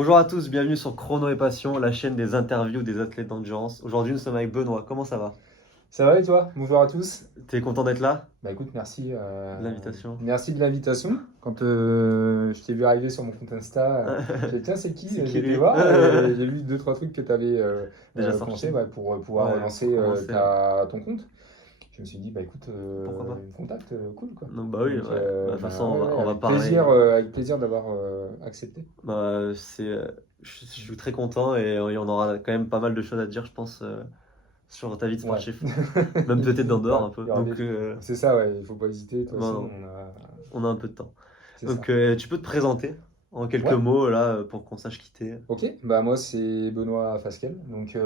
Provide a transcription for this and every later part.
Bonjour à tous, bienvenue sur Chrono et Passion, la chaîne des interviews des athlètes d'endurance. Aujourd'hui, nous sommes avec Benoît. Comment ça va? Ça va et toi? Bonjour à tous. T'es content d'être là? Bah écoute, merci, De l'invitation. merci de l'invitation. Quand je t'ai vu arriver sur mon compte Insta, j'ai dit tiens c'est qui? C'est qui J'ai été lui voir et j'ai vu 2-3 trucs que tu avais Déjà commencé sorti. pour pouvoir Ouais, lancer pour commencer, ton compte. Je me suis dit bah écoute, pourquoi pas? contact, cool quoi. Donc bah oui, Donc, ouais. Bah, de toute façon, ouais, on va parler. avec plaisir d'avoir accepté. Bah, je suis très content et on aura quand même pas mal de choses à dire, je pense, sur ta vie de Ouais. sportif. Même peut-être d'en dehors un peu. Il y aura Donc, C'est ça, ouais, il faut pas hésiter. De toute non, façon, non, on a un peu de temps. c'est ça. Donc, tu peux te présenter en quelques Ouais. mots là pour qu'on sache qui t'es. Ok, bah moi c'est Benoît Fasquelle, donc tu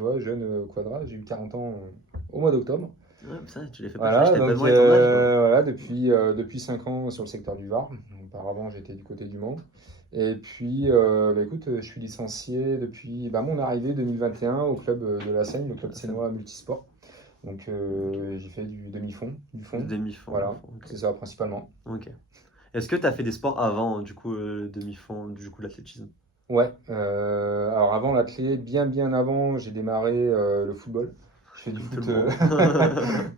vois, jeune quadra, j'ai eu 40 ans au mois d'octobre. Ouais, putain, tu les fais pas, je Voilà, t'avais pas donc demandé ton âge, moi. voilà, depuis 5 ans sur le secteur du Var. Auparavant j'étais du côté du Mans. Et puis bah, écoute, je suis licencié depuis mon arrivée 2021 au club de la Seine, le club sénois multisport. Donc j'ai fait du demi-fond, du fond. Demi-fond. Voilà, Ok. c'est ça principalement. Ok. Est-ce que tu as fait des sports avant, du coup, le demi-fond, du coup, l'athlétisme? Ouais, alors avant la clé, bien avant, j'ai démarré le football. Je fais du Tout foot. le monde.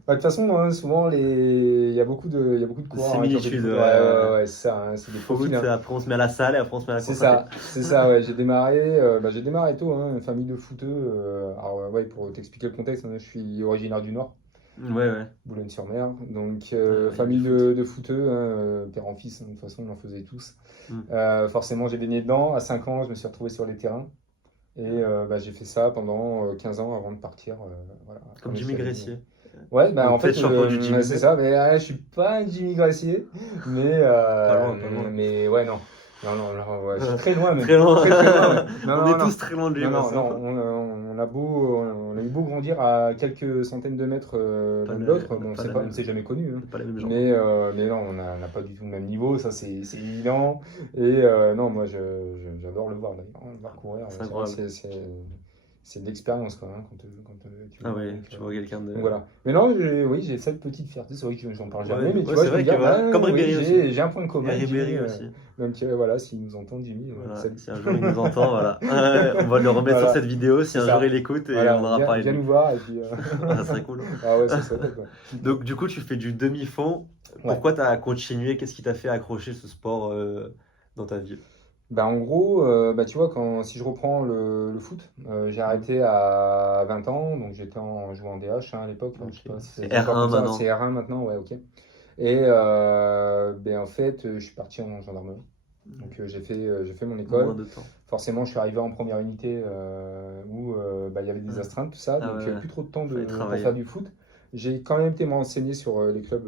De toute façon, hein, souvent, il y a beaucoup de coureurs qui ont fait du Similitude, foot. ouais, Ouais, ouais, ouais. ouais, c'est ça, hein, c'est des Foot, profils. Hein. après on se met à la salle et après on se met à la C'est course à pied. ça, ouais. J'ai démarré tôt, hein, une famille de footeux. Alors, ouais, pour t'expliquer le contexte, hein, je suis originaire du Nord, Ouais, ouais. Boulogne-sur-Mer. Donc, Ouais, il y a famille du foot. de footeux, hein, père en fils, hein, de toute façon, on en faisait tous. Mm. Forcément, j'ai baigné dedans. À 5 ans, je me suis retrouvé sur les terrains. Et j'ai fait ça pendant 15 ans avant de partir. Voilà, Comme comme Jimmy escalade. Gressier. Ouais, bah en Donc peut-être fait, champion du Jimmy c'est Z. ça. Mais je suis pas un Jimmy Gracier. Mais, Pas loin, pas loin. mais ouais, non. Non, ouais, je suis très loin même. Très loin. Très, très loin, ouais. Non, On non, est non. tous très loin de lui, Non, non, Vincent. non. On a eu beau grandir à quelques centaines de mètres Pas l'un de le- l'autre. Bon, pas la on même, s'est jamais connus. Hein. pas les mêmes gens. Mais non, on n'a pas du tout le même niveau, ça c'est évident. Et non, moi j'adore le voir d'ailleurs, le voir courir. C'est C'est vrai que incroyable. c'est de l'expérience quoi, hein, quand tu le Ah vois. ouais, tu vois quelqu'un de. Donc voilà. Mais non, oui, j'ai cette petite fierté, c'est vrai que j'en parle jamais, Ouais, mais tu ouais, vois, c'est je peux vrai me que dire, voilà. Comme oui, Ribéry aussi. j'ai un point Et commun, Jimmy. Ribéry aussi. Donc voilà, s'il nous entend, Jimmy, Voilà, salut. si un jour il nous entend, voilà. On va le remettre sur Voilà, cette vidéo si c'est un jour ça. il écoute et on Voilà, aura parlé de viens lui. nous voir et puis. Ah, ça serait cool. Ah ouais, ça serait top. Ouais. Donc du coup, tu fais du demi-fond. Ouais. Pourquoi tu as continué? Qu'est-ce qui t'a fait accrocher ce sport dans ta vie? Bah, en gros, tu vois, si je reprends le foot, j'ai Mm. arrêté à 20 ans, donc jouant en DH hein, à l'époque, je sais Ok. pas si C'est c'est encore R1 comme ça, c'est maintenant. R1 maintenant, ouais, ok. Et en fait, je suis parti en gendarmerie. Donc j'ai fait mon Moins école. de temps. Forcément, je suis arrivé en première unité où il y avait des Mm. astreintes, tout ça, Ah donc ouais, plus trop de temps fallait pour travailler. faire du foot. J'ai quand même été m'enseigner sur les clubs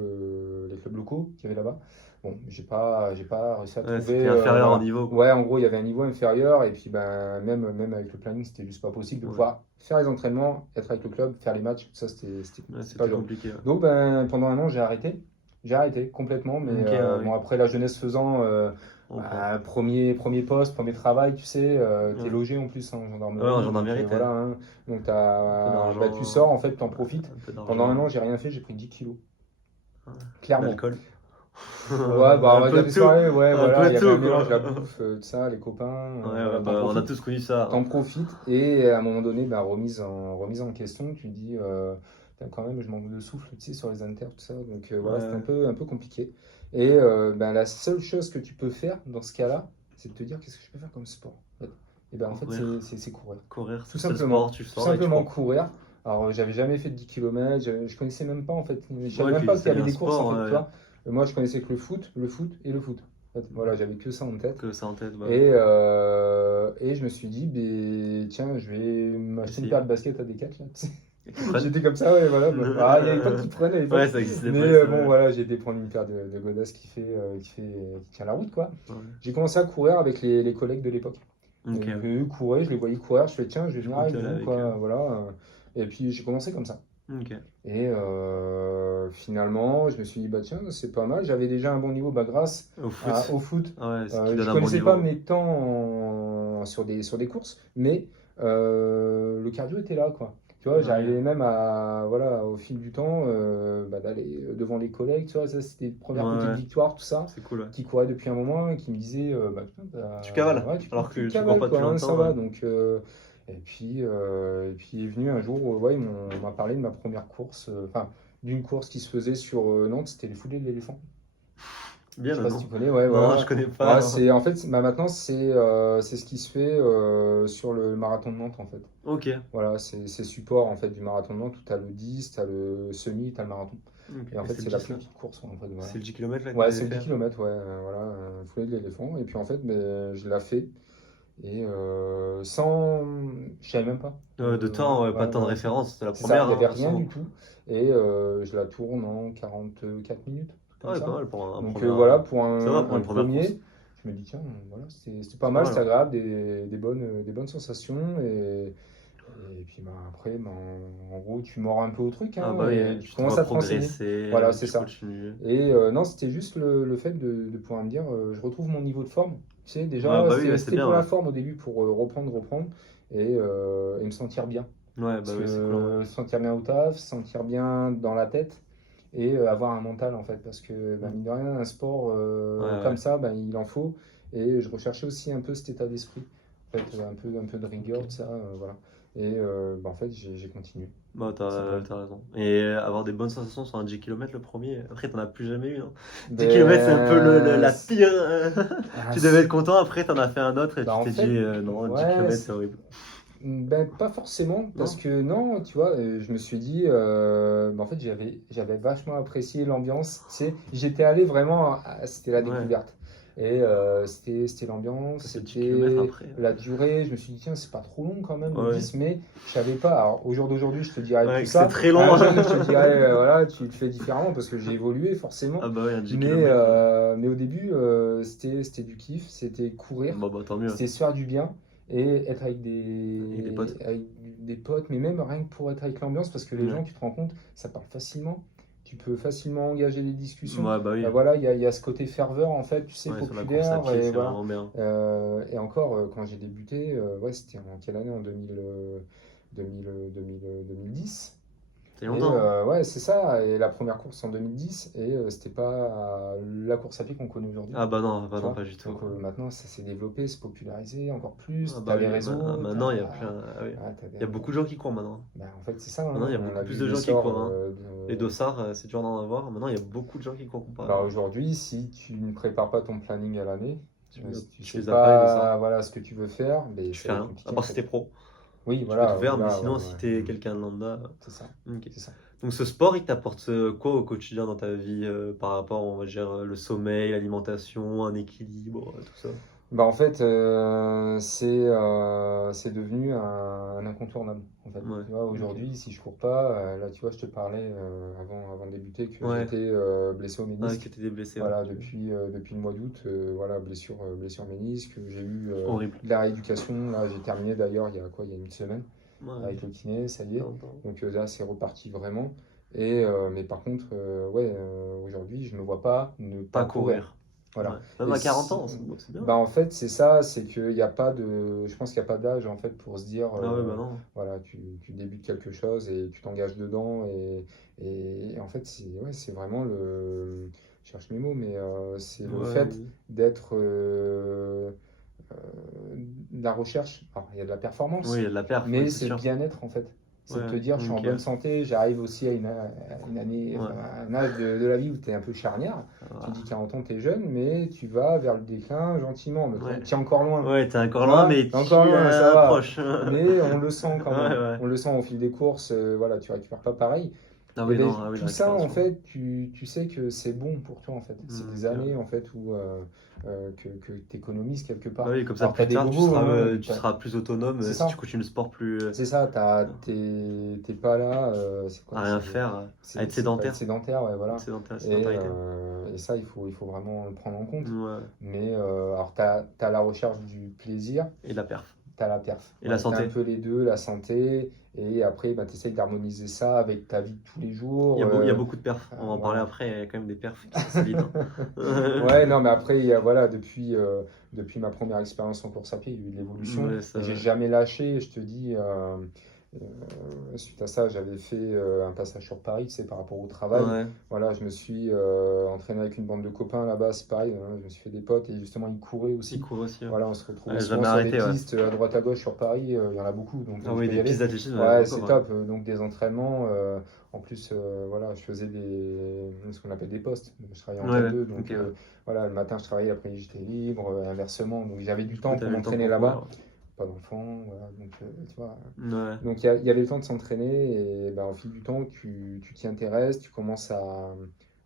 locaux qu'il y avait là-bas. Bon, j'ai pas réussi à Ouais, trouver. c'était inférieur en Voilà. niveau, quoi. Ouais, en gros, il y avait un niveau inférieur et puis même avec le planning, c'était juste pas possible de Ouais, pouvoir faire les entraînements, être avec le club, faire les matchs, tout ça, ouais, c'était pas c'était jouable. compliqué. Ouais. Donc pendant un an, j'ai arrêté. J'ai arrêté complètement, mais Ok, ah oui, bon, après la jeunesse faisant, on comprend. premier poste, premier travail, tu sais, t'es Ouais. logé en plus hein, en Ouais, gendarmerie, en donc gendarmerie, t'as voilà, hein. Donc un peu tu d'argent, sors, en fait, t'en profites. un peu Pendant un d'argent, an, j'ai rien fait, j'ai pris 10 kilos, ouais. clairement. L'alcool. Ouais, bah, on Un va dire peu des tout, soirées, ouais, un voilà, peu il y avait un tout, mélange, la quoi. bouffe, tout ça, les copains, Ouais, ouais, voilà, t'en bah, on a profites. tous connu ça. T'en Hein. profites, et à un moment donné, remise en question, tu te dis, putain, quand même, je manque de souffle, tu sais, sur les haltères, tout ça, donc voilà, c'était Ouais, un peu compliqué. Et la seule chose que tu peux faire dans ce cas-là, c'est de te dire, qu'est-ce que je peux faire comme sport, en fait. Et ben en fait, courir. c'est courir. Courir, c'est Tout le seul simplement. sport, tu Tout sors et tu simplement cours. courir. Alors, j'avais jamais fait de 10 km, je connaissais même pas en fait. Je savais Ouais, même pas qu'il y c'est avait un des courses en sport, fait, tu vois. Moi, je connaissais que le foot et le foot. En fait, voilà, j'avais que ça en tête. que ça en tête, bah, Et je me suis dit, ben, tiens, je vais m'acheter une essayer. paire de baskets à Decathlon. Là, tu sais. Et qu'ils prennent. J'étais comme ça, ouais, voilà. Il n'y avait pas qui prennent à l'époque. Ouais, ça existait Mais pas, c'est bon, vrai. voilà, j'ai été prendre une paire de godasses qui tient la route, quoi. Ouais. J'ai commencé à courir avec les collègues de l'époque. Ok, Donc, ouais. eux couraient, je les voyais courir, je fais tiens, je vais Du venir coup, avec t'es allé vous, avec eux. quoi, voilà. Et puis j'ai commencé comme ça. Ok. Et finalement, je me suis dit, bah tiens, c'est pas mal. J'avais déjà un bon niveau bah, grâce Au foot. au foot. Ouais, ce qui donne Je un bon connaissais pas niveau. mes temps sur des courses, mais le cardio était là, quoi. Tu vois, Ouais. j'arrivais même à, voilà, au fil du temps, d'aller devant les collègues, tu vois, ça c'était une première petite Ouais, victoire, tout ça, c'est cool. Ouais. qui courait depuis un moment et qui me disait, putain, Tu cavales, ouais, alors tu que tu cours cavales, pas quoi, depuis hein, ça longtemps. va. Ouais. Donc, et puis est venu un jour, ouais, on m'a parlé de ma première course, enfin, d'une course qui se faisait sur Nantes, c'était les foulées de l'éléphant. Bien, Je sais non, pas si tu non. connais, ouais, Non, je voilà. connais Ouais, pas. Non. c'est, en fait, maintenant, c'est ce qui se fait sur le marathon de Nantes, en fait. Ok. Voilà, c'est support, en fait, du marathon de Nantes, où tu as le 10, tu as le semi, tu as le marathon. Ok. Et en Et fait, c'est le c'est la 10 plus là. petite course, en fait, voilà. C'est le 10 km là que vous Ouais, avez c'est le 10 fait. km, ouais, voilà, foulée de l'éléphant. Et puis, en fait, je l'ai fait. Et sans. Je savais même pas. De temps, ouais, pas Ouais, tant de voilà, référence. C'était la c'est ça, il première, n'y hein, avait de toute rien façon. du tout. Et je la tourne en 44 minutes, Ah comme ouais, pas ça. mal pour un Donc premier. voilà, pour Ça va pour un une première course. premier, je me dis, tiens, voilà, c'était pas C'est pas mal, mal, c'était ouais. agréable, des bonnes sensations. Et puis après, en gros, tu mords un peu au truc, Ah hein, bah oui, et tu tu te commences vois à te renseigner. Voilà, progresser, c'est tu ça. continues. Et non, c'était juste le fait de pouvoir me dire, je retrouve mon niveau de forme. Tu sais, Ouais, déjà, bah oui, ouais, c'est c'était bien, pour ouais. la forme au début, pour reprendre, et me sentir bien. Ouais, Parce bah oui, c'est cool, ouais. que se sentir bien au taf, se sentir bien dans la tête, et avoir un mental, en fait. Parce que, Mm. mine de rien, un sport Ouais, comme ouais. ça, il en faut. Et je recherchais aussi un peu cet état d'esprit. En fait, un peu de rigueur, Ok. tout ça, voilà. Et en fait, j'ai continué, Bah simplement. t'as raison. Et avoir des bonnes sensations sur un 10 km le premier, après t'en as plus jamais eu, hein. 10 km c'est un peu Ben, la pire. ah, Tu devais être content, après t'en as fait un autre et bah tu en t'es dit fait, non, 10 ouais, km c'est horrible. ben, pas forcément, parce Non? que non, tu vois, je me suis dit, en fait, j'avais vachement apprécié l'ambiance. Tu sais, j'étais allé vraiment, c'était la Ouais. découverte. Et c'était l'ambiance, Après c'est 10 km c'était après. la durée. Je me suis dit, tiens, c'est pas trop long quand même, le Ouais. 10, mais je savais pas. Alors, au jour d'aujourd'hui, je te dirais Ouais, plus que c'est ça. très À long. un jeune, je te dirais, voilà, tu le fais différemment parce que j'ai évolué forcément. Ah bah ouais, un 10 Mais, km. mais au début, c'était du kiff, c'était courir, Bah tant mieux. c'était se faire du bien et être Et des potes. avec des potes, mais même rien que pour être avec l'ambiance, parce que les Ouais. gens, tu te rends compte, ça parle facilement. Tu peux facilement engager des discussions. Ouais, bah oui. Voilà, il y a ce côté ferveur, en fait, tu sais, Ouais, sur la course à populaire. pied, Et c'est voilà. vraiment bien. Et encore, quand j'ai débuté, ouais, c'était en quelle année? En 2010. C'est Et longtemps, hein. ouais, c'est ça. Et la première course en 2010, et c'était pas la course à pied qu'on connaît aujourd'hui. Ah Tu bah non, vois? pas du tout. Donc maintenant, ça s'est développé, c'est popularisé encore plus. Ah Tu bah as les oui, réseaux, maintenant il y a plein. Ah oui. Il y a beaucoup de gens qui courent maintenant. en fait, c'est ça, hein, Maintenant il y a on a beaucoup plus vu de gens qui l'essor courent, hein. Les dossards, c'est dur d'en avoir. Maintenant il y a beaucoup de gens qui courent comparé à avant. aujourd'hui, si tu ne prépares pas ton planning à l'année, si tu Tu sais les as pas les dossards. pas voilà, ce que tu veux faire, ben, Tu ça fais va être rien. À compliqué en part si t'es fait. pro. Oui, Tu peux tout voilà, faire, mais là, sinon ouais, si ouais, t'es quelqu'un de lambda. c'est ça, Ok. c'est ça. Donc ce sport, il t'apporte quoi au quotidien dans ta vie par rapport, on va dire, le sommeil, l'alimentation, un équilibre, tout ça? En fait, c'est devenu un incontournable. En fait. Ouais, Tu vois, ok. aujourd'hui, si je cours pas, là, tu vois, je te parlais avant de débuter que Ouais. j'étais blessé au Ah, que ménisque. t'étais blessé, ouais. Voilà, Ok. depuis le mois d'août, voilà, blessure ménisque. J'ai eu Horrible. de la rééducation. Là, j'ai terminé d'ailleurs il y a une semaine Ouais, avec le kiné, ça y est. longtemps. Donc là, c'est reparti vraiment. Mais par contre, ouais, aujourd'hui, je ne me vois pas ne Pas pas courir. courir. Ouais. Voilà. Même Et à 40 ans, c'est bien. en fait, c'est ça, c'est qu'il n'y a pas de, je pense qu'il n'y a pas d'âge en fait pour se dire, Ah ouais, bah non. voilà, tu débutes quelque chose et tu t'engages dedans et en fait, c'est vraiment je cherche mes mots, mais c'est le Ouais, fait d'être euh, de la recherche. Alors, il y a de la oui, il performance, y a de la perf, oui, mais c'est c'est le sûr. bien-être en fait. C'est de Ouais, te dire, je suis en ok. bonne santé, j'arrive aussi à une année, Ouais. enfin, à un âge de la vie où tu es un peu charnière. Tu Ah, dis 40 ans, tu es jeune, mais tu vas vers le déclin gentiment. Mais ouais. tu es encore loin. Ouais, t'es encore Tu loin, vois, mais t'es encore tu loin, ça va. approches. Mais on le sent quand Ouais, même. ouais. On le sent au fil des courses, voilà, tu récupères pas pareil. Ah Et oui, ben, non, ah oui, la tout ça, en récupération. fait, tu sais que c'est bon pour toi, en fait. C'est des Ok, ouais. années, en fait, où que tu économises quelque Bah part. oui, comme ça Alors, tu as plus des tard, bobos, hein, tu seras plus autonome c'est si tu ça. continues le sport plus C'est ça, t'es pas là, c'est à quoi? rien faire, à être C'est pas être sédentaire. sédentaire, ouais, voilà. Sédentarité. Et ça, il faut vraiment le prendre en compte. Ouais. Mais alors, t'as la recherche du plaisir, Et la perf. t'as la perf. Et Ouais, la t'as un santé. peu les deux, la santé, et après, bah, t'essayes d'harmoniser ça avec ta vie de tous les jours. Il y a beaucoup de perfs. On va en parler Voilà. après, il y a quand même des perfs qui sont solides, hein. Ouais, non, mais après, voilà, depuis ma première expérience en course à pied, il y a eu de l'évolution. Ouais, ça, Et j'ai ouais. jamais lâché, je te dis. Suite à ça, j'avais fait un passage sur Paris, tu sais, par rapport au travail. Ouais, Voilà, je me suis entraîné avec une bande de copains là-bas, c'est pareil, hein, je me suis fait des potes et justement ils couraient il aussi. court aussi. Ouais. Voilà, on se retrouvait Ouais, j'ai souvent jamais sur des arrêté, ouais. pistes à droite à gauche sur Paris, il y en a beaucoup, donc Ah je oui, peux y des aller. pistes d'athlétisme, il y en a Ouais, beaucoup, c'est ouais. top. Donc des entraînements. En plus, voilà, je faisais ce qu'on appelle des postes. Je travaillais en Ouais, ouais, 4-2, donc ok, ouais. voilà, le matin je travaillais, l'après-midi j'étais libre, inversement. Donc j'avais du Du coup, temps pour t'avais le temps m'entraîner pour là-bas. courir. Pas d'enfants, voilà, donc tu vois. Ouais, Donc il y avait le temps de s'entraîner et ben, au fil du temps, tu t'y intéresses, tu commences à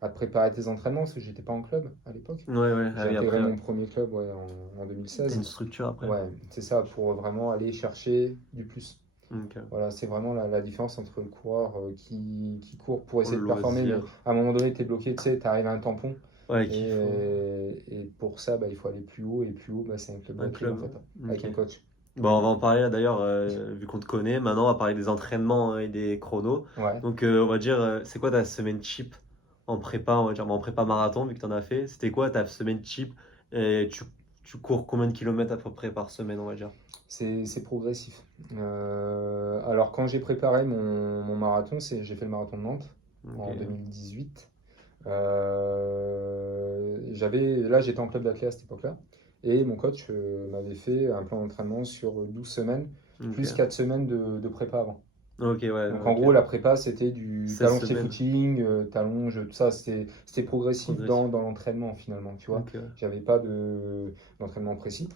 te préparer tes entraînements, parce que j'étais pas en club à l'époque. ouais, ouais. Ah J'ai oui, intégré après, ouais. mon premier club ouais, en T'as une 2016. structure après. Ouais, c'est ça, pour vraiment aller chercher du plus. Ok. Voilà, c'est vraiment la différence entre le coureur qui court pour Pour le essayer de performer, mais loisir. à un moment donné, tu es bloqué, tu sais, tu arrives à un tampon. Ouais, Et, qu'il faut et pour ça, bah, il faut aller plus haut. Et plus haut, bah, c'est un club un bâclé, en club. fait, avec Ok. un coach. Bon, on va en parler là d'ailleurs, vu qu'on te connaît. Maintenant, on va parler des entraînements et des chronos. Ouais. Donc, on va dire, c'est quoi ta semaine cheap en prépa, on va dire, en prépa marathon, vu que tu en as fait? C'était quoi ta semaine cheap? Et tu cours combien de kilomètres à peu près par semaine, on va dire? C'est progressif. Alors, quand j'ai préparé mon marathon, j'ai fait le marathon de Nantes en Ok. 2018. Là, j'étais en club d'athlète à cette époque-là. Et mon coach m'avait fait un plan d'entraînement sur 12 semaines, plus Ok. 4 semaines de prépa avant. Ok, ouais, Donc en ok. gros, la prépa, c'était du 16 t'allonges tes semaines. footings, t'allonges, tout ça, c'était progressif Progressif. dans l'entraînement finalement, tu vois. Ok, ouais. J'avais pas d'entraînement précis.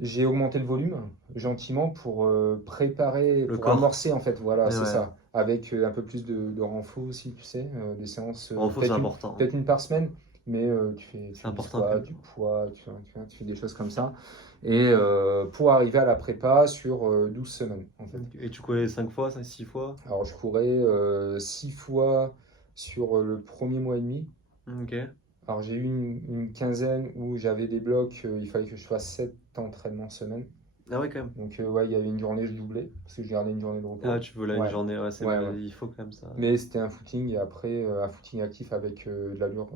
J'ai augmenté le volume gentiment pour préparer, Le pour corps. amorcer en fait, voilà, Et c'est ouais. ça. Avec un peu plus de renfort aussi, tu sais, des séances, En faux, c'est important. peut-être une par semaine, mais tu C'est fais du important quand squat, même. du poids, tu fais des choses comme ça. Et pour arriver à la prépa sur 12 semaines en fait. Et tu courais 5 fois, 6 fois? Alors je courais 6 fois sur le premier mois et demi. Ok. Alors j'ai eu une quinzaine où j'avais des blocs, il fallait que je fasse 7 entraînements semaine. Ah ouais, quand même. Donc ouais, il y avait une journée, je doublais, parce que je gardais une journée de Ah, repos. tu voulais une Ouais, journée, ouais, ouais, ouais. il faut quand même ça. Mais c'était un footing et après un footing actif avec De de l'allure.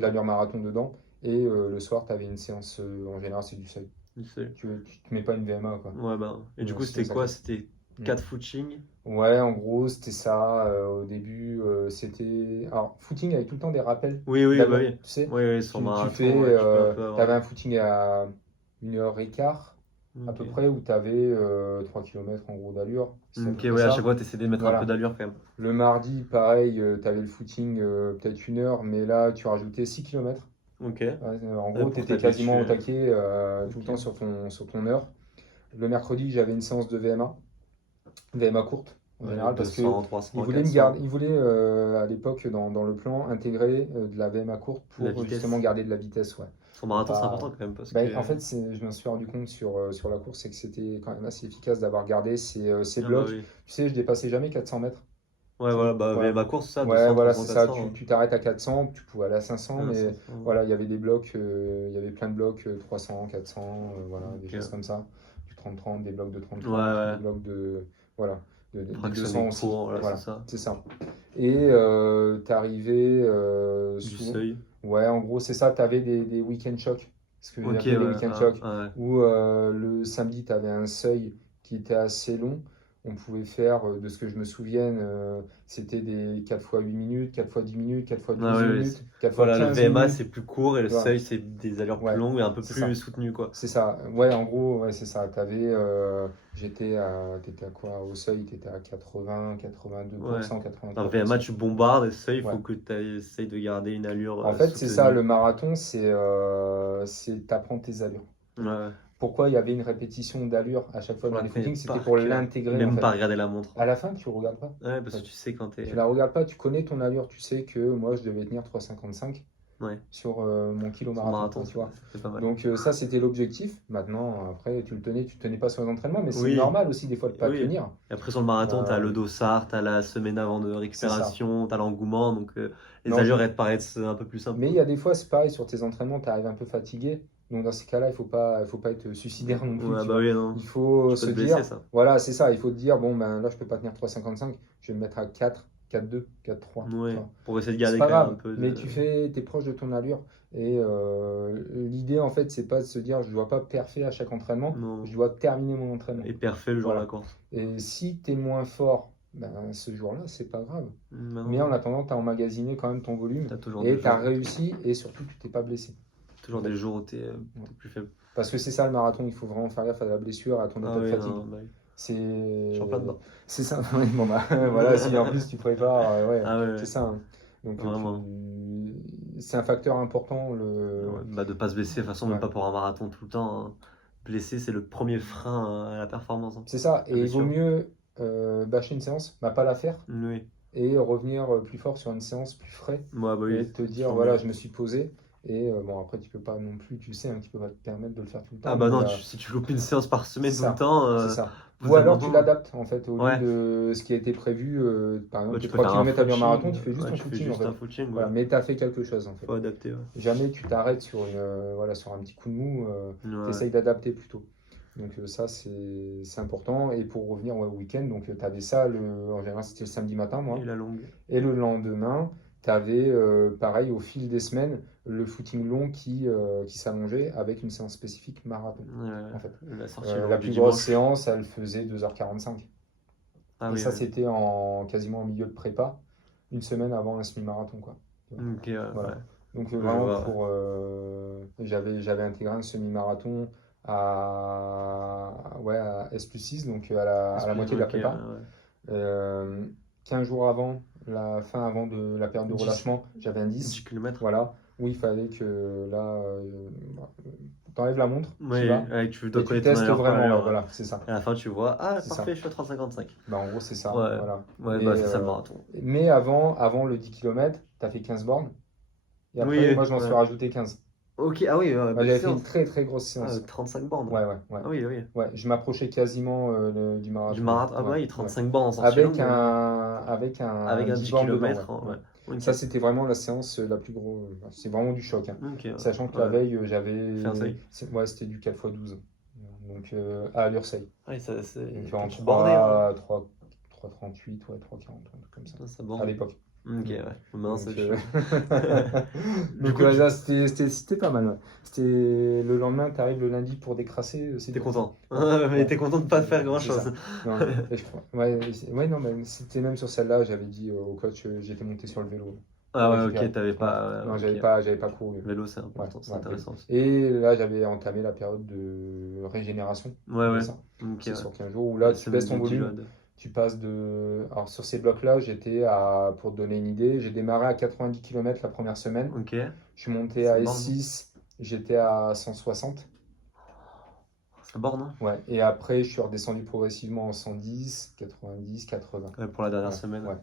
l'allure marathon dedans. Et le soir, tu avais une séance, en général, c'est du seuil. Tu sais. Tu te mets pas une VMA, quoi. Ouais, bah. Et du Donc coup, c'était c'était ça quoi? que. C'était Mm. 4 footings? Ouais, en gros, c'était ça. Au début, c'était. Alors, footing avec tout le temps des rappels Oui, oui, bah d'allure, oui. tu sais. Oui, oui, sur Tu marathon, fais. ouais, tu peux un peu T'avais avoir. un footing à 1h15 à Ok. peu près, où tu avais 3 km en gros d'allure. C'est à peu Ok, près ouais, à chaque ça. fois, t'essaies de mettre un peu Voilà. d'allure quand même. Le mardi, pareil, tu avais le footing peut-être 1 heure, mais là, tu rajoutais 6 km. Ok. En gros, tu Pour étais quasiment au t'habituer. taquet tout le Ok. temps sur ton heure. Le mercredi, j'avais une séance de VMA, VMA courte en Ouais, général, parce que 200, ils 300, voulaient me 400. garder, ils voulaient à l'époque dans le plan intégrer de la VMA courte La pour justement vitesse. garder de la vitesse, ouais. Sur Pour marathon, c'est pas. important quand même parce Ben, en que. fait, je me suis rendu compte sur la course, c'est que c'était quand même assez efficace d'avoir gardé ces Ah bah blocs. oui. Tu sais, je dépassais jamais 400 mètres. Ouais, Tu voilà, sais, bah, voilà. ma course, ça, Ouais, 200, voilà, 300, c'est ça. 400. Tu t'arrêtes à 400, tu pouvais aller à 500, Ah, mais 500. voilà, il y avait des blocs, il y avait plein de blocs 300, 400, voilà, des choses Ok. comme ça. Du 30-30, des blocs de Ouais, 30-30, des ouais. blocs de. Voilà, des Fractionner 200 aussi. court, voilà, c'est Voilà, ça. c'est ça. Et t'es arrivé Du souvent. seuil. Ouais, en gros, c'est ça, t'avais des week-end shocks. Ce que j'ai Ok, appelé les ouais. week-end Ah, shocks. ah, ouais. Où le samedi, t'avais un seuil qui était assez long. On pouvait faire, de ce que je me souvienne, c'était des 4 fois 8 minutes, 4 fois 10 minutes, 4 fois Ah, 12 ouais, ouais, minutes, 4 fois voilà, le 15 VMA, minutes. c'est plus court et le Tu vois? seuil, c'est des allures plus Ouais, longues et un peu c'est plus ça. soutenues, quoi. C'est ça. Ouais, en gros, ouais, c'est ça. T'étais à quoi au seuil? T'étais à 80, Ouais. 82%, Dans le VMA, 83%. tu bombardes et le seuil, il Ouais. faut que tu essayes de garder une allure En fait, c'est ça, soutenue. le marathon, c'est t'apprends tes allures. Ouais, ouais. Pourquoi il y avait une répétition d'allure à chaque fois Pour dans la les connaître footings? C'était par pour cœur. Et l'intégrer en même fait. pas regarder la montre. À la fin, tu regardes pas. Ouais, En parce que fait. tu sais quand Tu t'es. la regardes pas, tu connais ton allure, tu sais que moi je devais tenir 3,55 Ouais. sur mon kilo Sur marathon, marathon, quoi, tu vois. c'est pas mal. Donc ça c'était l'objectif. Maintenant, après, tu le tenais pas sur les entraînements, mais c'est Oui, normal aussi des fois de pas le oui. tenir. Et après, sur le marathon, t'as Euh, le dossard, t'as la semaine avant de c'est ça. récupération, t'as l'engouement, donc les Non, allures, elles te paraissent un peu plus simples, mais il quoi. y a des fois, c'est pareil, sur tes entraînements, tu arrives un peu fatigué. Donc dans ces cas-là, il faut pas être suicidaire non plus, Ouais, tu bah vois. oui, non. Il faut Tu peux se te blesser, dire, ça. voilà, c'est ça, il faut te dire, bon, ben là, je peux pas tenir 3,55, je vais me mettre à 4. 4-2, 4-3. Ouais, tu vois. pour essayer de C'est garder pas quand même un grave, peu mais de. t'es proche de ton allure. Et l'idée, en fait, c'est pas de se dire, je dois pas parfait à chaque entraînement, je Non. dois terminer mon entraînement. Et parfait le jour de la Voilà. course. Et si tu es moins fort, ben, ce jour-là, c'est pas grave. Bah Mais en non, attendant, tu as emmagasiné quand même ton volume t'as toujours des et tu as jours, réussi et surtout, tu t'es pas blessé. En toujours fait. des jours où t'es Ouais. t'es plus faible. Parce que c'est ça le marathon, il faut vraiment faire gaffe à la blessure, à ton Ah état de oui, fatigue. non, bah oui. Je suis en plein C'est dedans. c'est ça. Oui, bon, bah, voilà, si en plus tu prépares, ouais, Ah ouais, c'est ouais, ça. Hein. Donc, vraiment. c'est un facteur important. Ouais, bah de pas se blesser, de toute façon, même Ouais. pas pour un marathon tout le temps, hein. Blessé, c'est le premier frein à la performance, hein. C'est ça. La Et il vaut blessure. mieux bâcher une séance, bah, pas la faire, Oui. et revenir plus fort sur une séance plus frais Ouais, bah et oui, te dire, toujours voilà, mieux. je me suis posé. Et bon, après, tu peux pas non plus, tu sais, hein, tu peux pas te permettre de le faire tout le Ah temps, bah mais non, si tu loupes une séance par c'est semaine tout le ça, temps, c'est ça. au bout Ou d'un alors tu moment, l'adaptes en fait, au lieu ouais. de ce qui a été prévu, par Ouais, exemple tes tu peux 3 faire un km à mi-marathon, footing, tu fais juste ouais, un tu fais footing en juste un fait. footing, ouais. Voilà, mais tu as fait quelque chose en fait. Faut adapter, ouais. Jamais tu t'arrêtes sur voilà, sur un petit coup de mou, tu Ouais. essayes d'adapter plutôt. Donc ça c'est important. Et pour revenir ouais, au week-end, donc tu avais ça, en général c'était le samedi matin Et moi. la longue. Et le lendemain, tu avais pareil au fil des semaines le footing long qui s'allongeait avec une séance spécifique marathon en fait. La sortie longue La du plus grosse dimanche. séance, elle faisait 2h45. Ah Et oui, ça, ouais. c'était quasiment en milieu de prépa, une semaine avant un semi-marathon, quoi. Tu vois. Ok, ouais, Voilà. ouais. Donc Je vraiment vois, ouais. pour, j'avais intégré un semi-marathon ouais, à S+6, donc à la moitié de la Ok, ouais, prépa. ouais. Euh, 15 jours avant, avant de la période de 10, relâchement, j'avais un 10 10. km. Voilà, où il fallait que là, t'enlèves la montre, tu Oui, vas, ouais, tu dois et tu connaître ton testes allure par vraiment, ouais, allure, ouais. voilà, c'est ça. Et à la fin, tu vois, ah, C'est ça. parfait, je suis à 3,55. Bah, en gros, c'est ça, Ouais, voilà. ouais, bah Et, c'est ça le marathon. mais avant le 10 km, tu as fait 15 bornes. Et après, Oui, moi, je m'en suis ouais. rajouté 15. Ok, ah oui, Ouais, belle j'avais fait une séance. très, très grosse Ah, séance. 35 bornes. Ouais, ouais, ouais. Ah oui, oui. Ouais, je m'approchais quasiment du Du marathon. marathon, ah Ouais, bah oui, ouais. 35 bornes en sortie longue, Avec avec un un 10 10 bornes dedans, ouais. km. Ouais. Ouais. Ok, Ça, c'était vraiment la séance la plus grosse. C'est vraiment du choc. Hein. ok, ouais. Sachant que la Ouais. veille, Fais un seuil. Ouais, c'était du 4x12. Donc, à l'Ursay. Ah, oui, ça, c'est. Donc, Toi, en tu bordais, hein. 3,38, ouais, 3,40, un truc comme ça. Putain, ça À borde. l'époque. Ok, Mm. ouais. Maintenant, ça Donc, change. Du donc coup, ouais, ça, c'était pas mal. Ouais. C'était le lendemain, tu arrives le lundi pour décrasser, c'est t'es dur. content. Ouais, Mais ouais, t'es content de pas faire c'est ça. grand-chose. Non, et je crois. Ouais, ouais, non, mais c'était même sur celle-là, j'avais dit au coach, j'étais monté sur le vélo pour Ah ouais, récupérer. ok, t'avais Ouais. pas. Non, Ok. j'avais pas couru. Vélo, c'est Ouais, important, c'est ouais, vélo. intéressant aussi. Et là, j'avais entamé la période de régénération. Ouais, De ouais. ça. Ok, C'est ouais. sur 15 jours où là, La tu semaine baisses ton du volume. deload. Tu passes de. Alors, sur ces blocs-là, pour te donner une idée, j'ai démarré à 90 km la première semaine. Ok. Je suis monté Ça à borne, non? S6, j'étais à 160. Ça borne, non? Ouais. Et après, je suis redescendu progressivement en 110, 90, 80. Ouais, pour la dernière Ouais, semaine. ouais.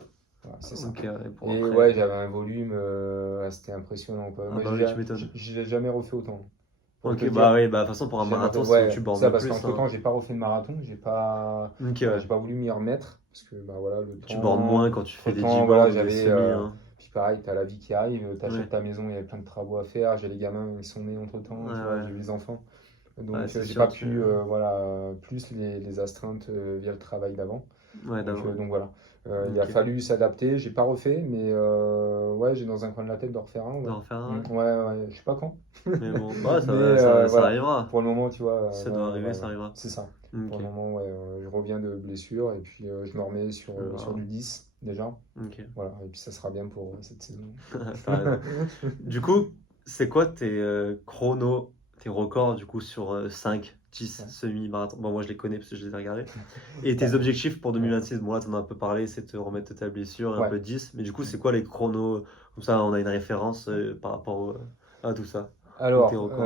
Voilà, c'est ça. Ok, ouais, pour Et après. ouais, j'avais un volume, c'était impressionnant, quoi. Ah Moi, bah oui, tu m'étonnes. je l'ai jamais refait autant. Pour te Ok, bah dire, oui, bah de toute façon, pour un j'ai jamais refait. marathon, sinon tu Ouais, bornes ça le parce plus, hein. qu'entre-temps, j'ai pas refait de marathon, Ok, voilà, ouais. j'ai pas voulu m'y remettre parce que bah voilà, le Tu bornes temps, moins quand tu fais des 10 entre-temps, voilà, bornes ou des j'avais semis, hein. puis pareil, t'as la vie qui arrive, Ouais, t'achètes ta maison, il y avait plein de travaux à faire, j'ai les gamins, ils sont nés entre-temps, ouais, tu vois, ouais. j'ai eu les enfants. Ouais, Donc c'est j'ai sûr pas que. pu voilà plus les astreintes via le travail d'avant. Ouais, d'abord. Donc voilà. Il a Ok. fallu s'adapter. J'ai pas refait, mais ouais, j'ai dans un coin de la tête de refaire un. Ouais, D'en refaire un, ouais. Ouais, ouais, je sais pas quand. Mais bon, bah Mais ça voilà, arrivera. pour le moment, tu vois, Si ça ouais, doit ouais, arriver, ouais, ça ouais. arrivera. C'est ça. Pour Ok. le moment, ouais, je reviens de blessure et puis je me remets sur Voilà. du 10 déjà. Ok. Voilà, et puis ça sera bien pour cette saison. T'as raison. Du coup, c'est quoi tes chronos, tes records du coup sur 5, 10 Ouais. semi-marathons? Bon, moi je les connais parce que je les ai regardés. Et tes Bah, objectifs pour ouais. 2026? Bon, là, t'en as un peu parlé, c'est de te remettre de ta blessure, un Ouais. peu de 10. Mais du coup, Mm. c'est quoi les chronos? Comme ça, on a une référence par rapport à tout ça. Ou tes Alors, records.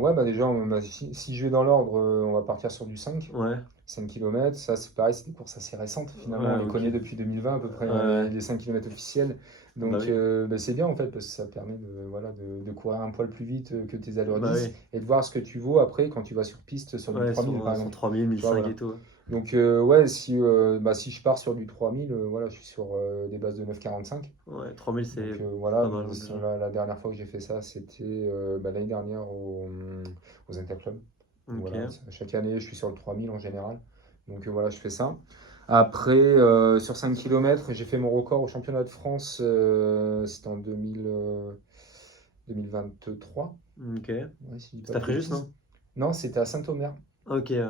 ouais, bah déjà, si je vais dans l'ordre, on va partir sur du 5. Ouais, 5 km, ça c'est pareil, c'est des courses assez récentes finalement, on ouais, les ok. connaît depuis 2020 à peu près, hein, Ouais, les 5 km officiels. bah Donc oui. bah, c'est bien en fait parce que ça permet voilà, de courir un poil plus vite que tes allures Bah 10 oui. et de voir ce que tu vaux après quand tu vas sur piste sur du Ouais, 3000 par sur exemple. 3000, Tu vois, 1005 voilà. et tout. Donc ouais, si je pars sur du 3000, voilà, je suis sur des bases de 9,45. Ouais, 3000, c'est Donc voilà, pas mal hein, déjà. la dernière fois que j'ai fait ça, c'était bah, l'année dernière aux Interclubs. Donc Ok. voilà, chaque année, je suis sur le 3000 en général. Donc voilà, je fais ça. Après, sur 5 km, j'ai fait mon record au championnat de France, c'était en 2023. Ok. Ouais, si je dis pas C'était de après juste, bêtises. non? Non, c'était à Saint-Omer. Ok, ouais.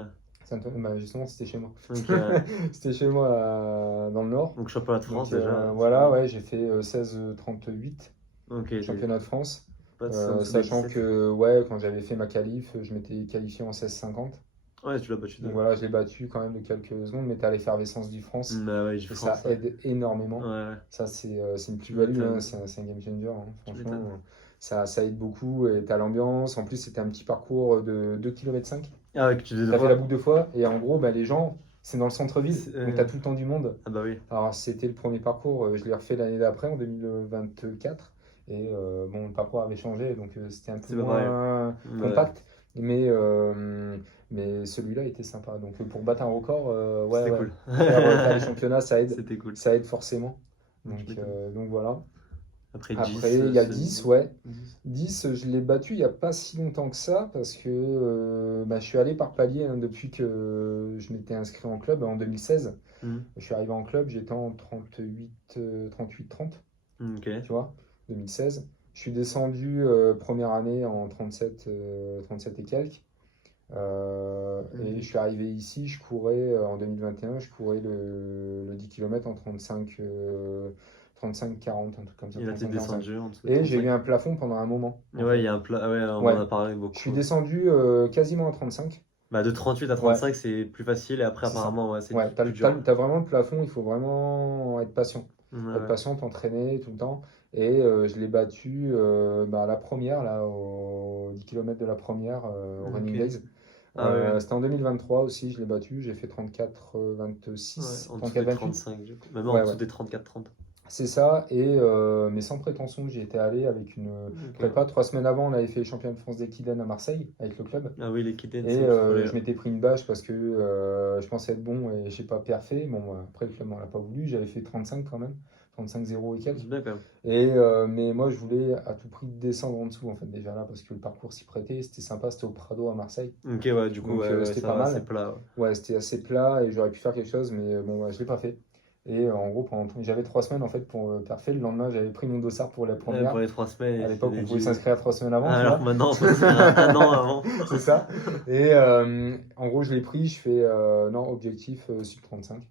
Bah, justement, c'était chez moi. Ok, ouais. C'était chez moi dans le Nord. Donc championnat de France Donc déjà, c'est pas voilà, mal. ouais, j'ai fait 16,38 Ok, championnat de France. pas de en dessous des Sachant 17. que ouais, quand j'avais fait ma qualif, je m'étais qualifié en 16,50. Ouais, tu l'as battu Donc de. voilà, je l'ai battu quand même de quelques secondes, mais tu as l'effervescence du France Bah ouais, je et ça France, ouais. aide énormément. Ouais, Ça, c'est une tu plus-value, hein, m'étonnes. c'est un game changer, hein. Tu Franchement, m'étonnes. ça aide beaucoup et tu as l'ambiance. En plus, c'était un petit parcours de 2,5 km. Ah ouais, que tu Tu as fait la vois. boucle 2 fois et en gros, bah, les gens, c'est dans le centre-ville, donc tu as tout le temps du monde. Ah bah oui. Alors, c'était le premier parcours, je l'ai refait l'année d'après, en 2024. Et bon, le parcours avait changé, donc c'était un peu C'est pas pareil. moins Ouais. compact. Mais celui-là était sympa. Donc, pour battre un record, ouais, C'était ouais. cool. Faire les championnats, C'était cool. ça aide forcément. Tu m'étonnes. Donc voilà. Après 10, Après, il y a 10, ouais. 10. 10, je l'ai battu il n'y a pas si longtemps que ça parce que bah, je suis allé par palier hein, depuis que je m'étais inscrit en club en 2016. Hmm. Je suis arrivé en club, j'étais en 38-30, Ok. tu vois, 2016. Je suis descendu première année en 37, 37 et quelques. Et je Ok. suis arrivé ici, je courais en 2021, je courais le 10 km en 35-40, un truc comme ça, Il a peut-être 35-45. descendu en dessous de Et j'ai 35. eu un plafond pendant un moment, Et en ouais, il fait. y a un plat. Ah ouais, on Ouais, en a parlé je suis beaucoup. descendu quasiment à 35. Bah, de 38 à Ouais, 35, c'est plus facile. Et après, c'est ça. apparemment, ouais, c'est Ouais, plus dur. t'as vraiment le plafond, il faut vraiment être patient. Ouais, Être ouais. patient, t'entraîner tout le temps. Et je l'ai battu bah, à la première, là, au 10 km de la première, au Running Ok. Days. Ah ouais, ouais. C'était en 2023 aussi, je l'ai battu. J'ai fait Ouais, 34-26, en dessous des 34-28. 35, du coup. Même en Ouais, dessous ouais. des 34-30. C'est ça. Mais sans prétention, j'y étais allé avec une Ok. prépa. 3 semaines avant, on avait fait les championnats de France d'équidène à Marseille avec le club. Ah oui, les Kiden, Et c'est où je collais. je m'étais pris une bâche parce que je pensais être bon et j'ai pas perfé. Bon, après, le club m'en a pas voulu. J'avais fait 35 quand même. 35-0 et C'est quelques. bien quand même. Mais moi, je voulais à tout prix descendre en dessous, en fait, déjà là, parce que le parcours s'y prêtait. C'était sympa. C'était au Prado à Marseille. Ok, ouais, du coup, Donc, ouais, ouais, c'était ça pas va, c'est mal. plat. Ouais. Ouais, c'était assez plat et j'aurais pu faire quelque chose, mais bon, ouais, je l'ai pas fait. Et en gros, j'avais 3 semaines en fait pour parfait. Le lendemain, j'avais pris mon dossard pour la Pour première. les 3 semaines, À il l'époque, avait on pouvait dit. s'inscrire 3 semaines avant, tu Alors que vois. maintenant, on peut s'inscrire un an avant. C'est ça. Et en gros, je l'ai pris. Je fais non, objectif sub 35.